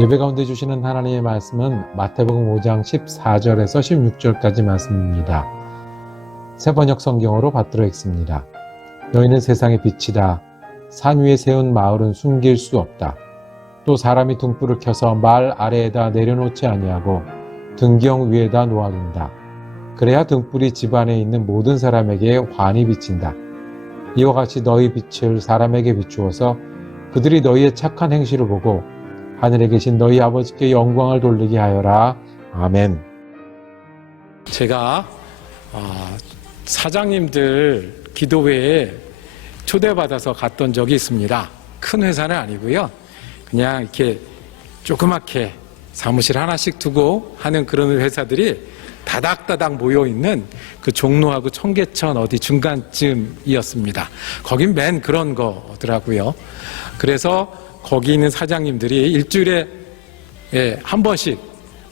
예배 가운데 주시는 하나님의 말씀은 마태복음 5장 14절에서 16절까지 말씀입니다. 새번역 성경으로 받들어 읽습니다. 너희는 세상의 빛이다. 산 위에 세운 마을은 숨길 수 없다. 또 사람이 등불을 켜서 말 아래에다 내려놓지 아니하고 등경 위에다 놓아둔다. 그래야 등불이 집 안에 있는 모든 사람에게 환히 비친다. 이와 같이 너희 빛을 사람에게 비추어서 그들이 너희의 착한 행실을 보고 하늘에 계신 너희 아버지께 영광을 돌리게 하여라. 아멘. 제가 사장님들 기도회에 초대받아서 갔던 적이 있습니다. 큰 회사는 아니고요. 그냥 이렇게 조그맣게 사무실 하나씩 두고 하는 그런 회사들이 다닥다닥 모여있는 그 종로하고 청계천 어디 중간쯤이었습니다. 거긴 맨 그런 거더라고요. 그래서 거기 있는 사장님들이 일주일에 한 번씩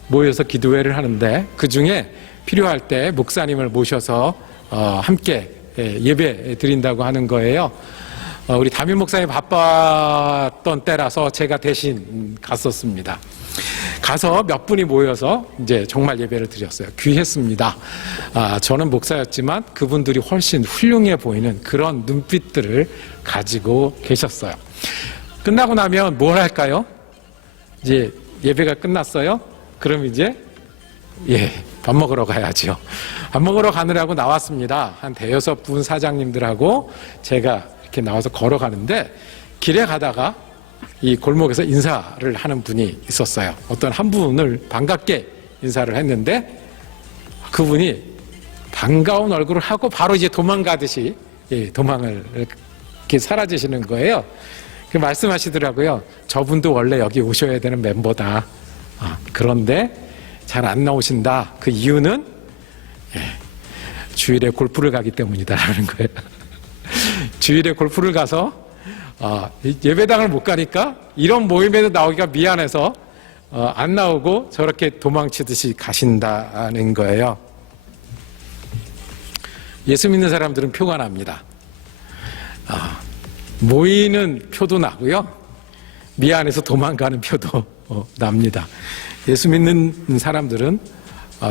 모여서 기도회를 하는데 그 중에 필요할 때 목사님을 모셔서 함께 예배 드린다고 하는 거예요. 우리 담임 목사님 바빴던 때라서 제가 대신 갔었습니다. 가서 몇 분이 모여서 이제 정말 예배를 드렸어요. 귀했습니다. 저는 목사였지만 그분들이 훨씬 훌륭해 보이는 그런 눈빛들을 가지고 계셨어요. 끝나고 나면 뭘 할까요? 이제 예배가 끝났어요? 그럼 이제 밥 먹으러 가야죠. 밥 먹으러 가느라고 나왔습니다. 한 대여섯 분 사장님들하고 제가 이렇게 나와서 걸어가는데 길에 가다가 이 골목에서 인사를 하는 분이 있었어요. 어떤 한 분을 반갑게 인사를 했는데 그분이 반가운 얼굴을 하고 바로 이제 도망가듯이 도망을 이렇게 사라지시는 거예요. 말씀하시더라고요. 저분도 원래 여기 오셔야 되는 멤버다. 그런데 잘 안 나오신다. 그 이유는 주일에 골프를 가기 때문이다라는 거예요. 주일에 골프를 가서 예배당을 못 가니까 이런 모임에도 나오기가 미안해서 안 나오고 저렇게 도망치듯이 가신다는 거예요. 예수 믿는 사람들은 표가 납니다. 모이는 표도 나고요. 미안해서 도망가는 표도 납니다. 예수 믿는 사람들은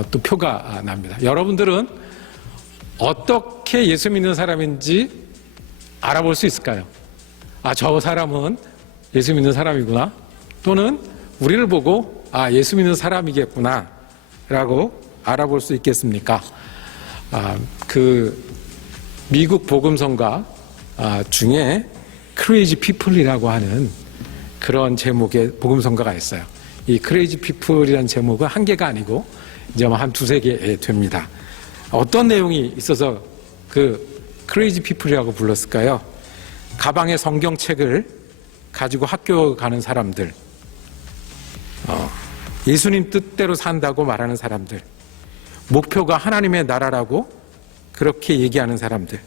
또 표가 납니다. 여러분들은 어떻게 예수 믿는 사람인지 알아볼 수 있을까요? 저 사람은 예수 믿는 사람이구나. 또는 우리를 보고 예수 믿는 사람이겠구나 라고 알아볼 수 있겠습니까? 그 미국 복음성가 중에 크레이지 피플이라고 하는 그런 제목의 복음성가가 있어요. 이 크레이지 피플이라는 제목은 한 개가 아니고 이제 한 두세 개 됩니다. 어떤 내용이 있어서 그 크레이지 피플이라고 불렀을까요? 가방에 성경책을 가지고 학교 가는 사람들, 예수님 뜻대로 산다고 말하는 사람들, 목표가 하나님의 나라라고 그렇게 얘기하는 사람들,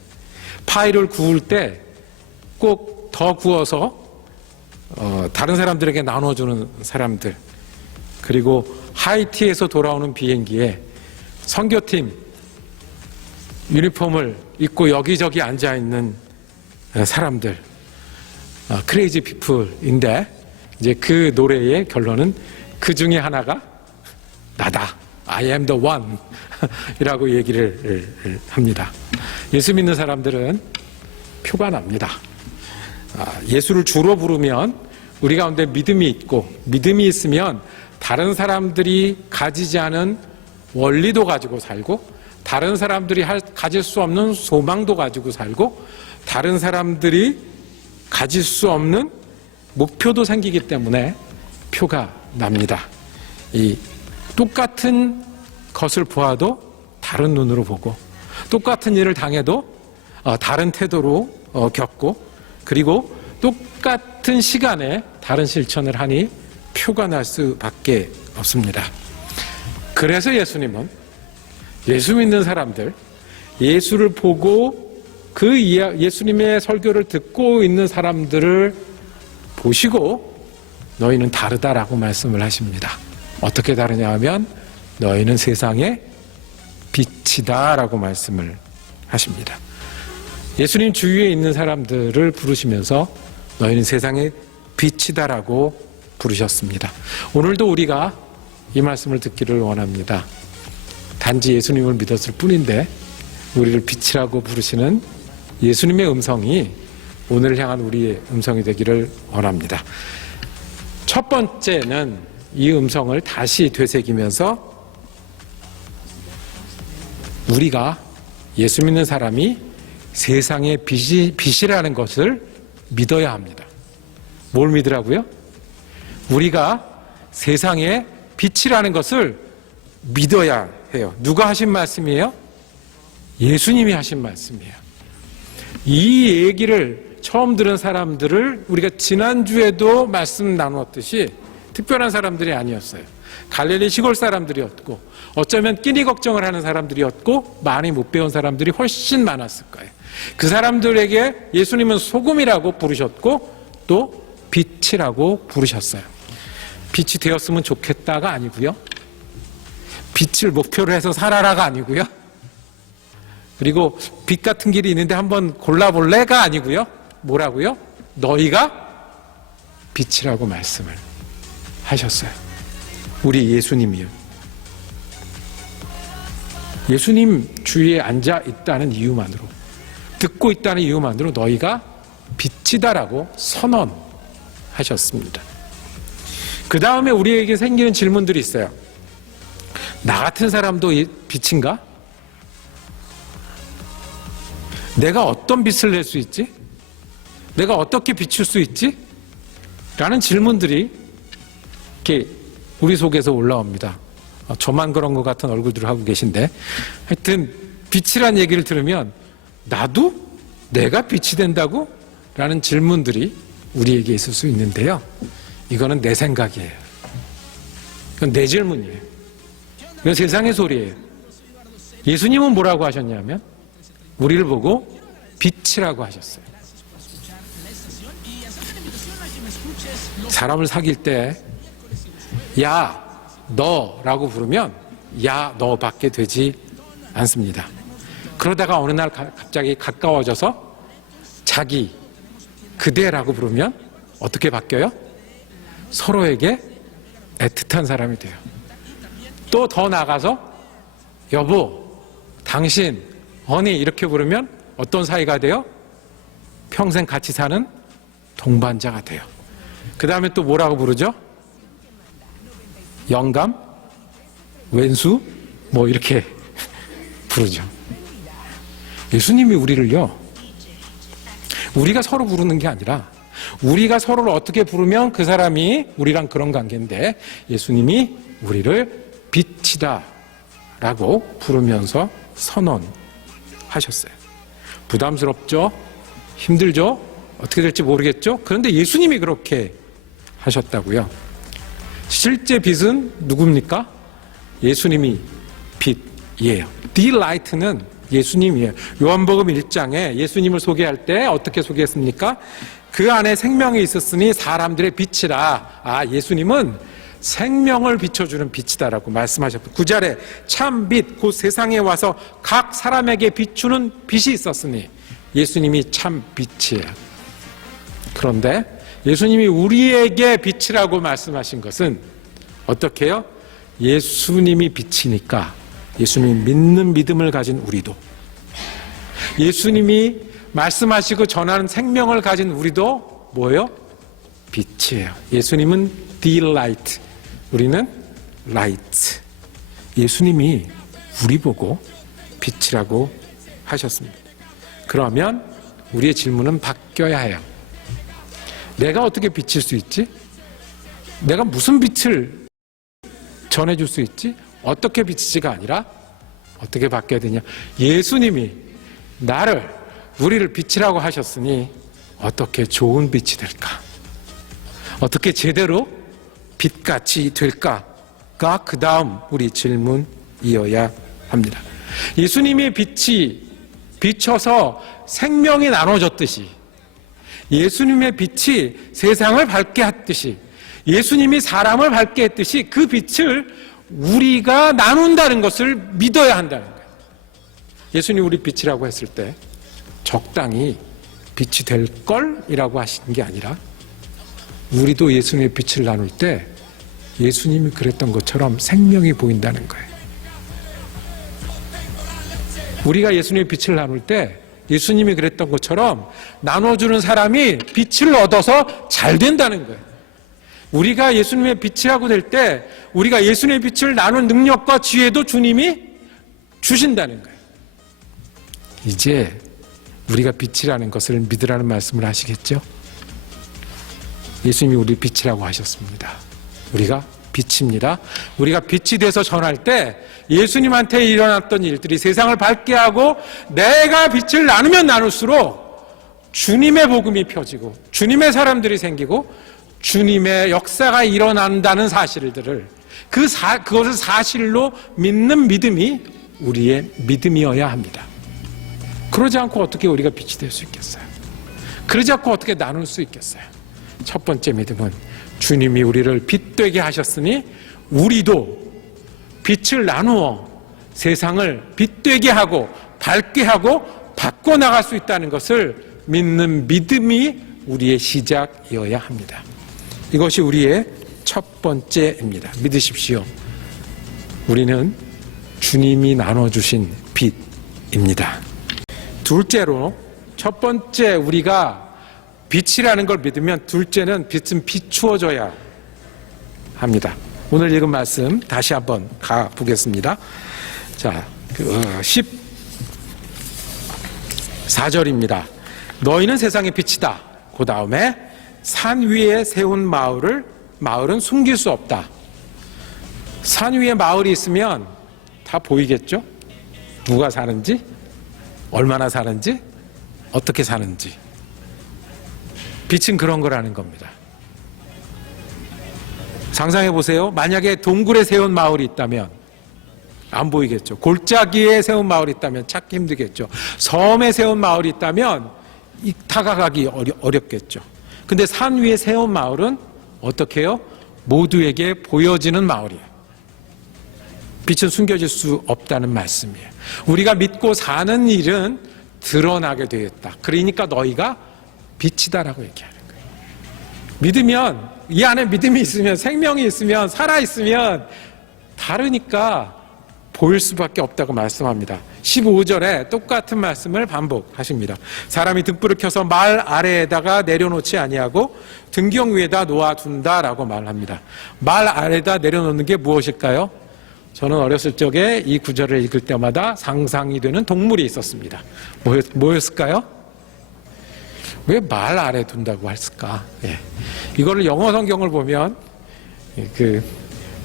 파이를 구울 때 꼭 더 구워서 다른 사람들에게 나눠주는 사람들, 그리고 하이티에서 돌아오는 비행기에 선교팀 유니폼을 입고 여기저기 앉아있는 사람들, 크레이지 피플인데 이제 그 노래의 결론은 그 중에 하나가 나다. I am the one 이라고 얘기를 합니다. 예수 믿는 사람들은 표가 납니다. 예수를 주로 부르면 우리 가운데 믿음이 있고 믿음이 있으면 다른 사람들이 가지지 않은 원리도 가지고 살고 다른 사람들이 가질 수 없는 소망도 가지고 살고 다른 사람들이 가질 수 없는 목표도 생기기 때문에 표가 납니다. 이 똑같은 것을 보아도 다른 눈으로 보고 똑같은 일을 당해도 다른 태도로 겪고 그리고 똑같은 시간에 다른 실천을 하니 표가 날 수밖에 없습니다. 그래서 예수님은 예수 믿는 사람들, 예수를 보고 그 예수님의 설교를 듣고 있는 사람들을 보시고 너희는 다르다라고 말씀을 하십니다. 어떻게 다르냐 하면 너희는 세상의 빛이다 라고 말씀을 하십니다. 예수님 주위에 있는 사람들을 부르시면서 너희는 세상의 빛이다라고 부르셨습니다. 오늘도 우리가 이 말씀을 듣기를 원합니다. 단지 예수님을 믿었을 뿐인데 우리를 빛이라고 부르시는 예수님의 음성이 오늘을 향한 우리의 음성이 되기를 원합니다. 첫 번째는 이 음성을 다시 되새기면서 우리가 예수 믿는 사람이 세상의 빛이라는 것을 믿어야 합니다. 뭘 믿으라고요? 우리가 세상의 빛이라는 것을 믿어야 해요. 누가 하신 말씀이에요? 예수님이 하신 말씀이에요. 이 얘기를 처음 들은 사람들을 우리가 지난주에도 말씀 나누었듯이 특별한 사람들이 아니었어요. 갈릴리 시골 사람들이었고 어쩌면 끼니 걱정을 하는 사람들이었고 많이 못 배운 사람들이 훨씬 많았을 거예요. 그 사람들에게 예수님은 소금이라고 부르셨고 또 빛이라고 부르셨어요. 빛이 되었으면 좋겠다가 아니고요. 빛을 목표로 해서 살아라가 아니고요. 그리고 빛 같은 길이 있는데 한번 골라볼래가 아니고요. 뭐라고요? 너희가 빛이라고 말씀을 하셨어요. 우리 예수님이요. 예수님 주위에 앉아 있다는 이유만으로, 듣고 있다는 이유만으로 너희가 빛이다라고 선언하셨습니다. 그 다음에 우리에게 생기는 질문들이 있어요. 나 같은 사람도 빛인가? 내가 어떤 빛을 낼 수 있지? 내가 어떻게 비출 수 있지? 라는 질문들이 이렇게 우리 속에서 올라옵니다. 저만 그런 것 같은 얼굴들을 하고 계신데 하여튼 빛이란 얘기를 들으면 나도 내가 빛이 된다고? 라는 질문들이 우리에게 있을 수 있는데요. 이거는 내 생각이에요. 이건 내 질문이에요. 이건 세상의 소리예요. 예수님은 뭐라고 하셨냐면 우리를 보고 빛이라고 하셨어요. 사람을 사귈 때 야, 너라고 부르면 야, 너밖에 되지 않습니다. 그러다가 어느 날 갑자기 가까워져서 자기, 그대라고 부르면 어떻게 바뀌어요? 서로에게 애틋한 사람이 돼요. 또 더 나가서 여보, 당신, 언니 이렇게 부르면 어떤 사이가 돼요? 평생 같이 사는 동반자가 돼요. 그 다음에 또 뭐라고 부르죠? 영감, 왼수, 뭐 이렇게 부르죠. 예수님이 우리를요, 우리가 서로 부르는 게 아니라 우리가 서로를 어떻게 부르면 그 사람이 우리랑 그런 관계인데 예수님이 우리를 빛이다 라고 부르면서 선언하셨어요. 부담스럽죠? 힘들죠? 어떻게 될지 모르겠죠? 그런데 예수님이 그렇게 하셨다고요. 실제 빛은 누굽니까? 예수님이 빛이에요. The Light는 예수님이에요. 요한복음 1장에 예수님을 소개할 때 어떻게 소개했습니까? 그 안에 생명이 있었으니 사람들의 빛이라. 예수님은 생명을 비춰주는 빛이다라고 말씀하셨고 9절에 참 빛, 곧 세상에 와서 각 사람에게 비추는 빛이 있었으니 예수님이 참 빛이에요. 그런데 예수님이 우리에게 빛이라고 말씀하신 것은 어떻게 해요? 예수님이 빛이니까 예수님이 믿는 믿음을 가진 우리도, 예수님이 말씀하시고 전하는 생명을 가진 우리도 뭐예요? 빛이에요. 예수님은 the light, 우리는 light. 예수님이 우리 보고 빛이라고 하셨습니다. 그러면 우리의 질문은 바뀌어야 해요. 내가 어떻게 비칠 수 있지? 내가 무슨 빛을 전해줄 수 있지? 어떻게 비치지가 아니라 어떻게 바뀌어야 되냐? 예수님이 우리를 빛이라고 하셨으니 어떻게 좋은 빛이 될까? 어떻게 제대로 빛같이 될까가 그 다음 우리 질문이어야 합니다. 예수님의 빛이 비춰서 생명이 나눠졌듯이, 예수님의 빛이 세상을 밝게 했듯이, 예수님이 사람을 밝게 했듯이 그 빛을 우리가 나눈다는 것을 믿어야 한다는 거예요. 예수님 우리 빛이라고 했을 때 적당히 빛이 될 걸이라고 하신 게 아니라 우리도 예수님의 빛을 나눌 때 예수님이 그랬던 것처럼 생명이 보인다는 거예요. 우리가 예수님의 빛을 나눌 때 예수님이 그랬던 것처럼 나눠주는 사람이 빛을 얻어서 잘 된다는 거예요. 우리가 예수님의 빛이라고 될 때 우리가 예수님의 빛을 나눈 능력과 지혜도 주님이 주신다는 거예요. 이제 우리가 빛이라는 것을 믿으라는 말씀을 하시겠죠? 예수님이 우리 빛이라고 하셨습니다. 우리가 빛입니다. 우리가 빛이 돼서 전할 때 예수님한테 일어났던 일들이 세상을 밝게 하고 내가 빛을 나누면 나눌수록 주님의 복음이 펴지고 주님의 사람들이 생기고 주님의 역사가 일어난다는 사실들을 그것을 사실로 믿는 믿음이 우리의 믿음이어야 합니다. 그러지 않고 어떻게 우리가 빛이 될 수 있겠어요? 그러지 않고 어떻게 나눌 수 있겠어요? 첫 번째 믿음은 주님이 우리를 빛되게 하셨으니 우리도 빛을 나누어 세상을 빛되게 하고 밝게 하고 바꿔나갈 수 있다는 것을 믿는 믿음이 우리의 시작이어야 합니다. 이것이 우리의 첫 번째입니다. 믿으십시오. 우리는 주님이 나눠주신 빛입니다. 둘째로, 첫 번째 우리가 빛이라는 걸 믿으면 둘째는 빛은 비추어져야 합니다. 오늘 읽은 말씀 다시 한번 가보겠습니다. 자, 14절입니다. 너희는 세상의 빛이다. 그 다음에 산 위에 세운 마을은 숨길 수 없다. 산 위에 마을이 있으면 다 보이겠죠? 누가 사는지, 얼마나 사는지, 어떻게 사는지. 빛은 그런 거라는 겁니다. 상상해 보세요. 만약에 동굴에 세운 마을이 있다면 안 보이겠죠. 골짜기에 세운 마을이 있다면 찾기 힘들겠죠. 섬에 세운 마을이 있다면 다가가기 어렵겠죠. 근데 산 위에 세운 마을은 어떻게 해요? 모두에게 보여지는 마을이에요. 빛은 숨겨질 수 없다는 말씀이에요. 우리가 믿고 사는 일은 드러나게 되었다. 그러니까 너희가 빛이다라고 얘기하는 거예요. 믿으면, 이 안에 믿음이 있으면, 생명이 있으면, 살아있으면 다르니까 보일 수밖에 없다고 말씀합니다. 15절에 똑같은 말씀을 반복하십니다. 사람이 등불을 켜서 말 아래에다가 내려놓지 아니하고 등경 위에다 놓아둔다라고 말합니다. 말 아래에다 내려놓는 게 무엇일까요? 저는 어렸을 적에 이 구절을 읽을 때마다 상상이 되는 동물이 있었습니다. 뭐였을까요? 왜 말 아래 둔다고 했을까? 예. 이거를 영어 성경을 보면 그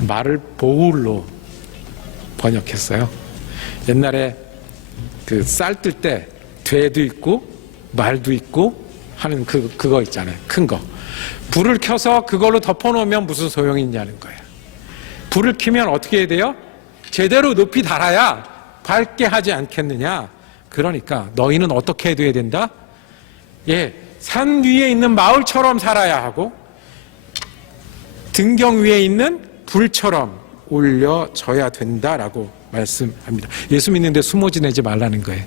말을 보울로 번역했어요. 옛날에 그 쌀 뜰 때 돼도 있고 말도 있고 하는 그거 있잖아요. 큰 거. 불을 켜서 그걸로 덮어놓으면 무슨 소용이 있냐는 거예요. 불을 켜면 어떻게 해야 돼요? 제대로 높이 달아야 밝게 하지 않겠느냐. 그러니까 너희는 어떻게 해야 된다? 예, 산 위에 있는 마을처럼 살아야 하고 등경 위에 있는 불처럼 올려져야 된다라고 말씀합니다. 예수 믿는데 숨어 지내지 말라는 거예요.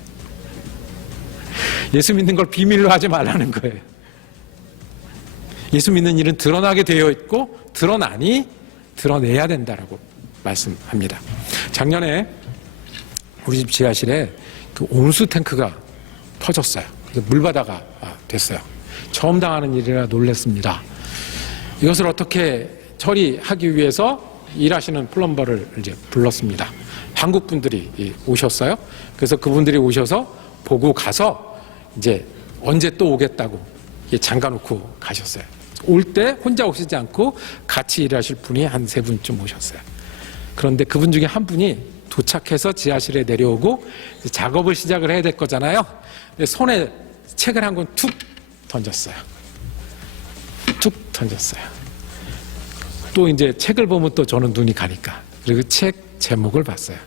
예수 믿는 걸 비밀로 하지 말라는 거예요. 예수 믿는 일은 드러나게 되어 있고 드러나니 드러내야 된다라고 말씀합니다. 작년에 우리 집 지하실에 그 온수 탱크가 터졌어요. 물바다가 됐어요. 처음 당하는 일이라 놀랐습니다. 이것을 어떻게 처리하기 위해서 일하시는 플럼버를 이제 불렀습니다. 한국 분들이 오셨어요. 그래서 그분들이 오셔서 보고 가서 이제 언제 또 오겠다고 잠가놓고 가셨어요. 올 때 혼자 오시지 않고 같이 일하실 분이 한 3분쯤 오셨어요. 그런데 그분 중에 한 분이 도착해서 지하실에 내려오고 작업을 시작을 해야 될 거잖아요. 근데 손에 책을 한 권 툭 던졌어요. 툭 던졌어요. 또 이제 책을 보면 또 저는 눈이 가니까. 그리고 책 제목을 봤어요.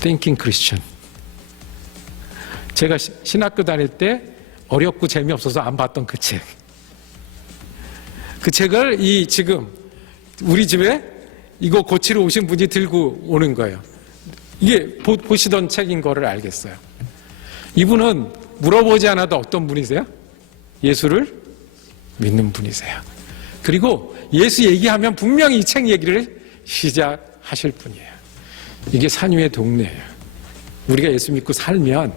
Thinking Christian. 제가 신학교 다닐 때 어렵고 재미없어서 안 봤던 그 책. 그 책을 지금 우리 집에 이거 고치러 오신 분이 들고 오는 거예요. 이게 보시던 책인 거를 알겠어요. 이분은 물어보지 않아도 어떤 분이세요? 예수를 믿는 분이세요. 그리고 예수 얘기하면 분명히 이 책 얘기를 시작하실 분이에요. 이게 산 위의 동네예요. 우리가 예수 믿고 살면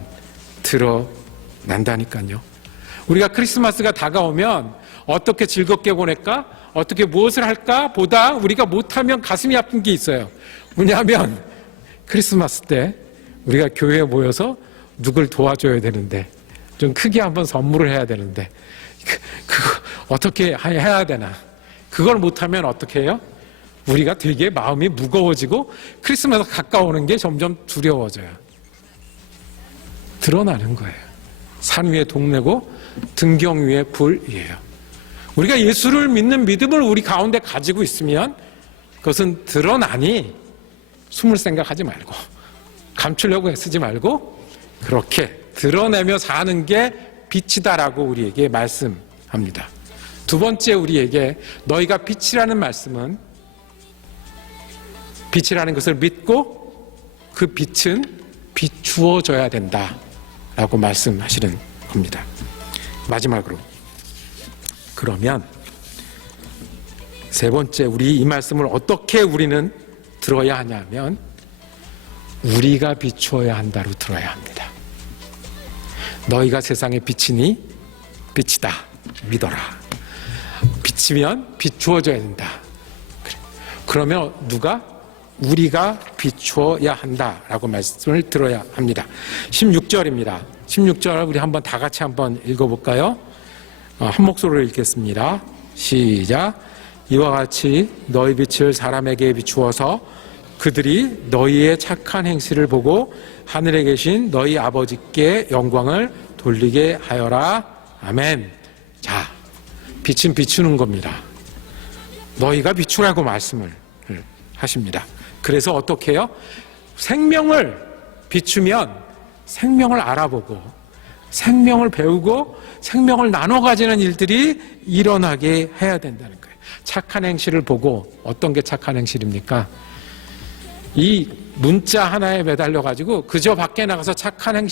드러난다니까요. 우리가 크리스마스가 다가오면 어떻게 즐겁게 보낼까? 어떻게 무엇을 할까? 보다 우리가 못하면 가슴이 아픈 게 있어요. 뭐냐면 크리스마스 때 우리가 교회에 모여서 누굴 도와줘야 되는데, 좀 크게 한번 선물을 해야 되는데 그거 어떻게 해야 되나? 그걸 못하면 어떻게 해요? 우리가 되게 마음이 무거워지고 크리스마스 가까워오는 게 점점 두려워져요. 드러나는 거예요. 산 위의 동네고 등경 위의 불이에요. 우리가 예수를 믿는 믿음을 우리 가운데 가지고 있으면 그것은 드러나니 숨을 생각하지 말고 감추려고 애쓰지 말고 그렇게 드러내며 사는 게 빛이다라고 우리에게 말씀합니다. 두 번째, 우리에게 너희가 빛이라는 말씀은 빛이라는 것을 믿고 그 빛은 비추어져야 된다라고 말씀하시는 겁니다. 마지막으로, 그러면 세 번째, 우리 이 말씀을 어떻게 우리는 들어야 하냐면 우리가 비추어야 한다로 들어야 합니다. 너희가 세상의 빛이니 빛이다 믿어라. 비치면 비추어져야 된다. 그러면 누가? 우리가 비추어야 한다라고 말씀을 들어야 합니다. 16절입니다. 16절 우리 한번 다 같이 한번 읽어볼까요? 한 목소리로 읽겠습니다. 시작. 이와 같이 너희 빛을 사람에게 비추어서 그들이 너희의 착한 행실을 보고 하늘에 계신 너희 아버지께 영광을 돌리게 하여라. 아멘. 자, 빛은 비추는 겁니다. 너희가 비추라고 말씀을 하십니다. 그래서 어떻게 해요? 생명을 비추면 생명을 알아보고 생명을 배우고 생명을 나눠 가지는 일들이 일어나게 해야 된다는 거예요. 착한 행실을 보고, 어떤 게 착한 행실입니까? 이 문자 하나에 매달려 가지고 그저 밖에 나가서 착한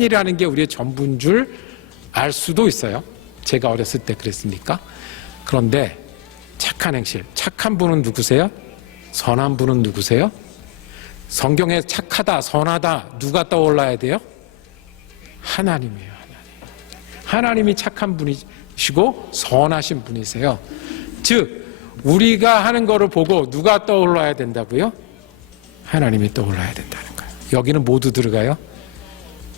일을 하는 게 우리의 전부인 줄 알 수도 있어요. 제가 어렸을 때 그랬으니까. 그런데 착한 행실, 착한 분은 누구세요? 선한 분은 누구세요? 성경에 착하다, 선하다 누가 떠올라야 돼요? 하나님이에요. 하나님이 착한 분이시고 선하신 분이세요. 즉 우리가 하는 거를 보고 누가 떠올라야 된다고요? 하나님이 떠올라야 된다는 거예요. 여기는 모두 들어가요.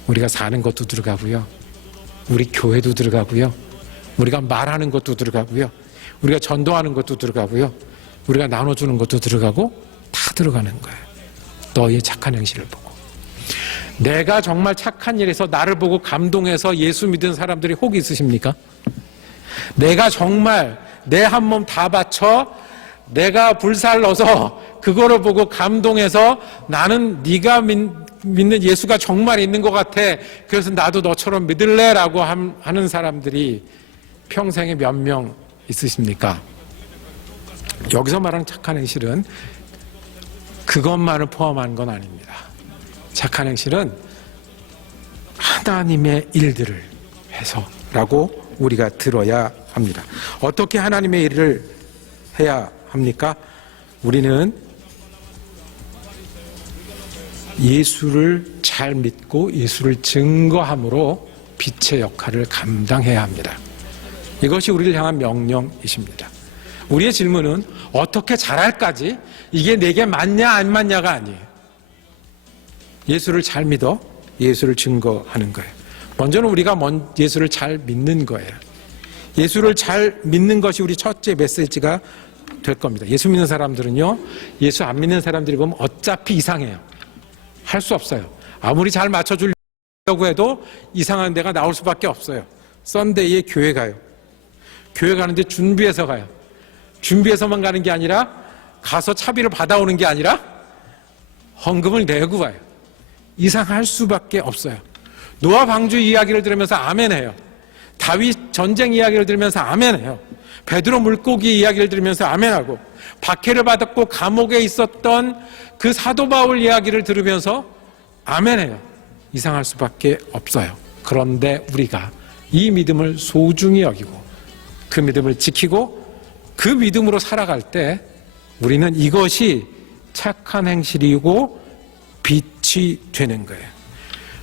우리가 사는 것도 들어가고요, 우리 교회도 들어가고요, 우리가 말하는 것도 들어가고요, 우리가 전도하는 것도 들어가고요, 우리가 나눠주는 것도 들어가고 다 들어가는 거예요. 너희의 착한 행실을 보고. 내가 정말 착한 일에서 나를 보고 감동해서 예수 믿은 사람들이 혹 있으십니까? 내가 정말 내 한 몸 다 바쳐 내가 불살 넣어서 그거를 보고 감동해서 나는 네가 믿는 예수가 정말 있는 것 같아, 그래서 나도 너처럼 믿을래 라고 하는 사람들이 평생에 몇 명 있으십니까? 여기서 말하는 착한 행실은 그것만을 포함한 건 아닙니다. 착한 행실은 하나님의 일들을 해서라고 우리가 들어야 합니다. 어떻게 하나님의 일을 해야 합니까? 우리는 예수를 잘 믿고 예수를 증거함으로 빛의 역할을 감당해야 합니다. 이것이 우리를 향한 명령이십니다. 우리의 질문은 어떻게 잘할까지, 이게 내게 맞냐 안 맞냐가 아니에요. 예수를 잘 믿어 예수를 증거하는 거예요. 먼저는 우리가 예수를 잘 믿는 거예요. 예수를 잘 믿는 것이 우리 첫째 메시지가 될 겁니다. 예수 믿는 사람들은요, 예수 안 믿는 사람들이 보면 어차피 이상해요. 할 수 없어요. 아무리 잘 맞춰주려고 해도 이상한 데가 나올 수밖에 없어요. 썬데이에 교회 가요. 교회 가는데 준비해서 가요. 준비해서만 가는 게 아니라 가서 차비를 받아오는 게 아니라 헌금을 내고 와요. 이상할 수밖에 없어요. 노아 방주 이야기를 들으면서 아멘해요. 다윗 전쟁 이야기를 들으면서 아멘해요. 베드로 물고기 이야기를 들으면서 아멘하고, 박해를 받았고 감옥에 있었던 그 사도 바울 이야기를 들으면서 아멘해요. 이상할 수밖에 없어요. 그런데 우리가 이 믿음을 소중히 여기고 그 믿음을 지키고 그 믿음으로 살아갈 때 우리는 이것이 착한 행실이고 빛이 되는 거예요.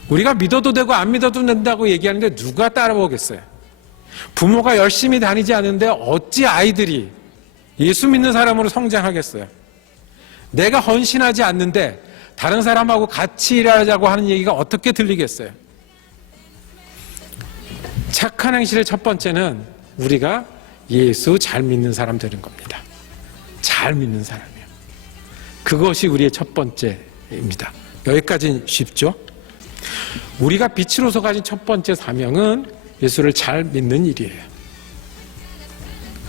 우리가 믿어도 되고 안 믿어도 된다고 얘기하는데 누가 따라오겠어요? 부모가 열심히 다니지 않는데 어찌 아이들이 예수 믿는 사람으로 성장하겠어요? 내가 헌신하지 않는데 다른 사람하고 같이 일하자고 하는 얘기가 어떻게 들리겠어요? 착한 행실의 첫 번째는 우리가 예수 잘 믿는 사람 되는 겁니다. 잘 믿는 사람이요. 그것이 우리의 첫 번째입니다. 여기까지는 쉽죠? 우리가 빛으로서 가진 첫 번째 사명은 예수를 잘 믿는 일이에요.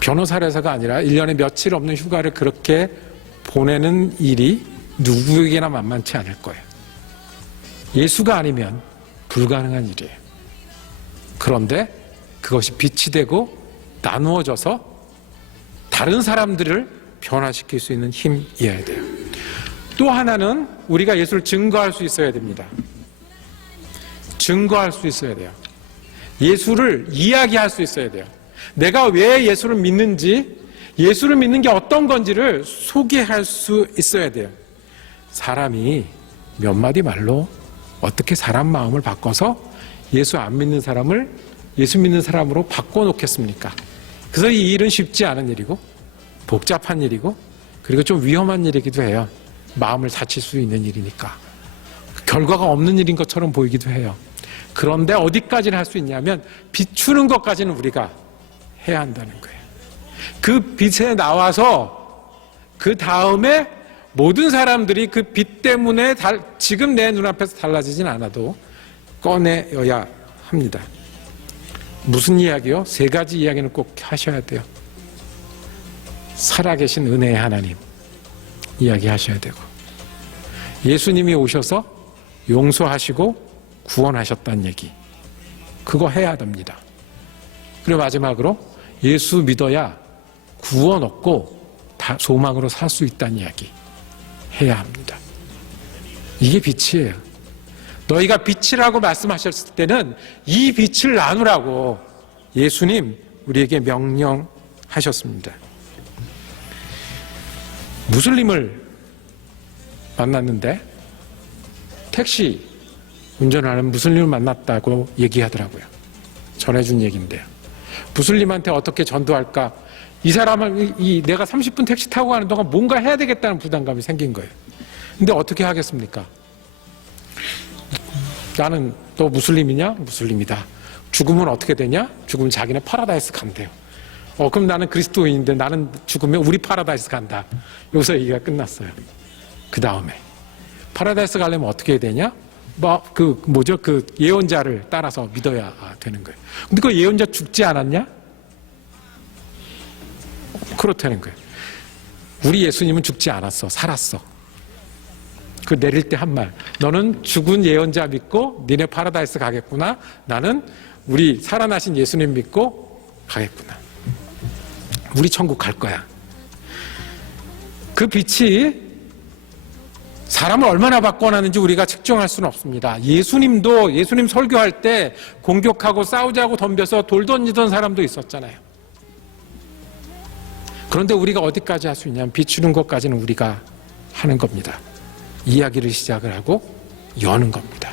변호사라서가 아니라 1년에 며칠 없는 휴가를 그렇게 보내는 일이 누구에게나 만만치 않을 거예요. 예수가 아니면 불가능한 일이에요. 그런데 그것이 빛이 되고 나누어져서 다른 사람들을 변화시킬 수 있는 힘이어야 돼요. 또 하나는 우리가 예수를 증거할 수 있어야 됩니다. 증거할 수 있어야 돼요. 예수를 이야기할 수 있어야 돼요. 내가 왜 예수를 믿는지, 예수를 믿는 게 어떤 건지를 소개할 수 있어야 돼요. 사람이 몇 마디 말로 어떻게 사람 마음을 바꿔서 예수 안 믿는 사람을 예수 믿는 사람으로 바꿔놓겠습니까? 그래서 이 일은 쉽지 않은 일이고 복잡한 일이고 그리고 좀 위험한 일이기도 해요. 마음을 다칠 수 있는 일이니까. 결과가 없는 일인 것처럼 보이기도 해요. 그런데 어디까지는 할 수 있냐면 비추는 것까지는 우리가 해야 한다는 거예요. 그 빛에 나와서 그 다음에 모든 사람들이 그 빛 때문에 지금 내 눈앞에서 달라지진 않아도 꺼내어야 합니다. 무슨 이야기요? 3가지 이야기는 꼭 하셔야 돼요. 살아계신 은혜의 하나님 이야기하셔야 되고, 예수님이 오셔서 용서하시고 구원하셨다는 얘기, 그거 해야 됩니다. 그리고 마지막으로 예수 믿어야 구원 얻고 소망으로 살 수 있다는 이야기 해야 합니다. 이게 빛이에요. 너희가 빛이라고 말씀하셨을 때는 이 빛을 나누라고 예수님 우리에게 명령하셨습니다. 무슬림을 만났는데 택시 운전하는 무슬림을 만났다고 얘기하더라고요. 전해준 얘기인데요. 무슬림한테 어떻게 전도할까? 이 사람을 내가 30분 택시 타고 가는 동안 뭔가 해야 되겠다는 부담감이 생긴 거예요. 근데 어떻게 하겠습니까? 나는 너 무슬림이냐? 무슬림이다. 죽으면 어떻게 되냐? 죽으면 자기네 파라다이스 간대요. 그럼 나는 그리스도인인데 나는 죽으면 우리 파라다이스 간다. 여기서 얘기가 끝났어요. 그 다음에 파라다이스 가려면 어떻게 해야 되냐? 그 예언자를 따라서 믿어야 되는 거예요. 근데 그 예언자 죽지 않았냐? 그렇다는 거예요. 우리 예수님은 죽지 않았어. 살았어. 그 내릴 때 한 말. 너는 죽은 예언자 믿고 니네 파라다이스 가겠구나. 나는 우리 살아나신 예수님 믿고 가겠구나. 우리 천국 갈 거야. 그 빛이 사람을 얼마나 바꿔놨는지 우리가 측정할 수는 없습니다. 예수님도 예수님 설교할 때 공격하고 싸우자고 덤벼서 돌 던지던 사람도 있었잖아요. 그런데 우리가 어디까지 할 수 있냐면 비추는 것까지는 우리가 하는 겁니다. 이야기를 시작을 하고 여는 겁니다.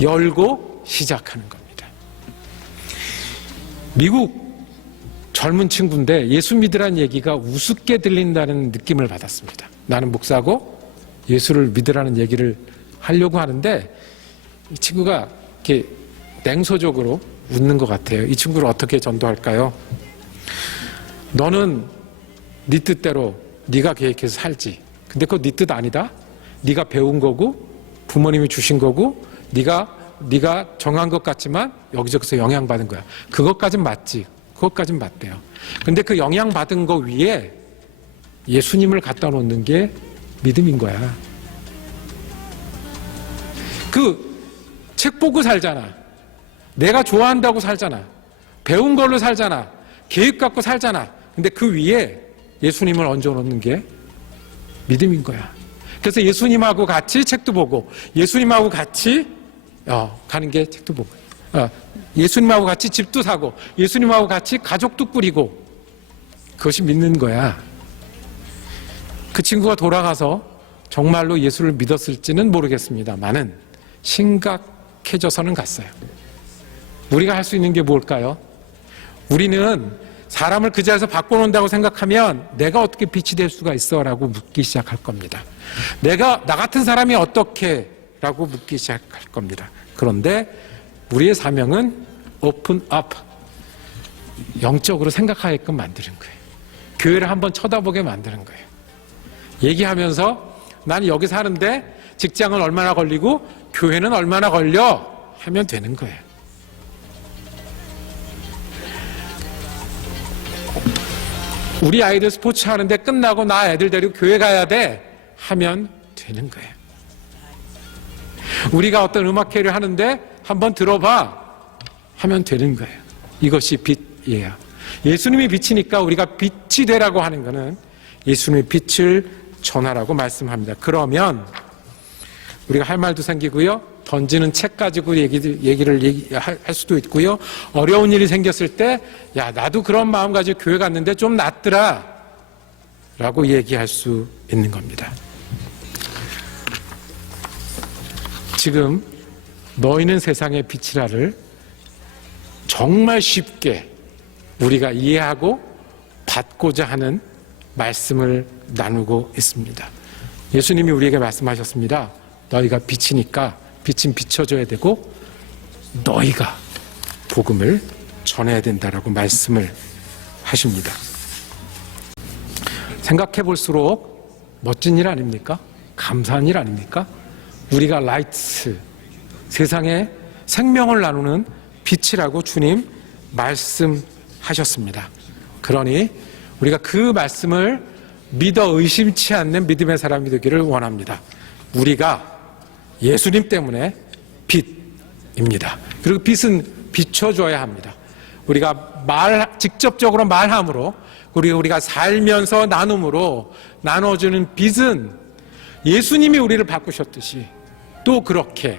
열고 시작하는 겁니다. 미국 젊은 친구인데 예수 믿으라는 얘기가 우습게 들린다는 느낌을 받았습니다. 나는 목사고 예수를 믿으라는 얘기를 하려고 하는데 이 친구가 이렇게 냉소적으로 웃는 것 같아요. 이 친구를 어떻게 전도할까요? 너는 네 뜻대로 네가 계획해서 살지. 근데 그거 네 뜻 아니다. 네가 배운 거고 부모님이 주신 거고 네가 정한 것 같지만 여기저기서 영향받은 거야. 그것까진 맞지. 그것까진 맞대요. 근데 그 영향받은 거 위에 예수님을 갖다 놓는 게 믿음인 거야. 그 책 보고 살잖아. 내가 좋아한다고 살잖아. 배운 걸로 살잖아. 계획 갖고 살잖아. 근데 그 위에 예수님을 얹어놓는 게 믿음인 거야. 그래서 예수님하고 같이 책도 보고 예수님하고 같이 가는 게 책도 보고 예수님하고 같이 집도 사고 예수님하고 같이 가족도 꾸리고 그것이 믿는 거야. 그 친구가 돌아가서 정말로 예수를 믿었을지는 모르겠습니다만은 심각해져서는 갔어요. 우리가 할 수 있는 게 뭘까요? 우리는 사람을 그 자리에서 바꿔놓는다고 생각하면 내가 어떻게 빛이 될 수가 있어? 라고 묻기 시작할 겁니다. 나 같은 사람이 어떻게? 라고 묻기 시작할 겁니다. 그런데 우리의 사명은 오픈 업, 영적으로 생각하게끔 만드는 거예요. 교회를 한번 쳐다보게 만드는 거예요. 얘기하면서 나는 여기 사는데 직장은 얼마나 걸리고 교회는 얼마나 걸려? 하면 되는 거예요. 우리 아이들 스포츠 하는데 끝나고 나 애들 데리고 교회 가야 돼 하면 되는 거예요. 우리가 어떤 음악회를 하는데 한번 들어봐 하면 되는 거예요. 이것이 빛이에요. 예수님이 빛이니까 우리가 빛이 되라고 하는 것은 예수님의 빛을 전하라고 말씀합니다. 그러면 우리가 할 말도 생기고요. 던지는 책 가지고 얘기를 할 수도 있고요. 어려운 일이 생겼을 때 야, 나도 그런 마음 가지고 교회 갔는데 좀 낫더라 라고 얘기할 수 있는 겁니다. 지금 너희는 세상의 빛이라를 정말 쉽게 우리가 이해하고 받고자 하는 말씀을 나누고 있습니다. 예수님이 우리에게 말씀하셨습니다. 너희가 빛이니까 빛은 비춰줘야 되고 너희가 복음을 전해야 된다라고 말씀을 하십니다. 생각해 볼수록 멋진 일 아닙니까? 감사한 일 아닙니까? 우리가 라이트, 세상에 생명을 나누는 빛이라고 주님 말씀하셨습니다. 그러니 우리가 그 말씀을 믿어 의심치 않는 믿음의 사람이 되기를 원합니다. 우리가 예수님 때문에 빛입니다. 그리고 빛은 비춰줘야 합니다. 우리가 직접적으로 말함으로, 그리고 우리가 살면서 나눔으로 나눠주는 빛은 예수님이 우리를 바꾸셨듯이 또 그렇게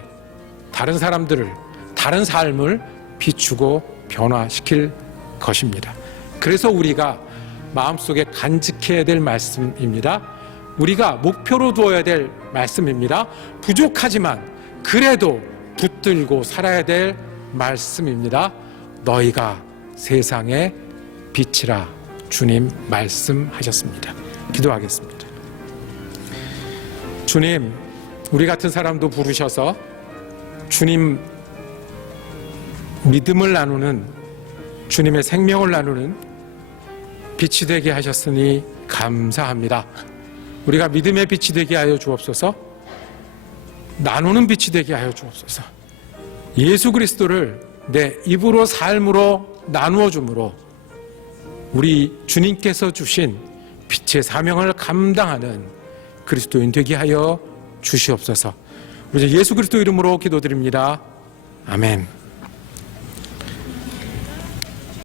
다른 사람들을, 다른 삶을 비추고 변화시킬 것입니다. 그래서 우리가 마음속에 간직해야 될 말씀입니다. 우리가 목표로 두어야 될 말씀입니다. 부족하지만 그래도 붙들고 살아야 될 말씀입니다. 너희가 세상의 빛이라 주님 말씀하셨습니다. 기도하겠습니다. 주님, 우리 같은 사람도 부르셔서 주님 믿음을 나누는, 주님의 생명을 나누는 빛이 되게 하셨으니 감사합니다. 우리가 믿음의 빛이 되게 하여 주옵소서, 나누는 빛이 되게 하여 주옵소서. 예수 그리스도를 내 입으로 삶으로 나누어 주므로 우리 주님께서 주신 빛의 사명을 감당하는 그리스도인 되게 하여 주시옵소서. 우리 예수 그리스도 이름으로 기도드립니다. 아멘.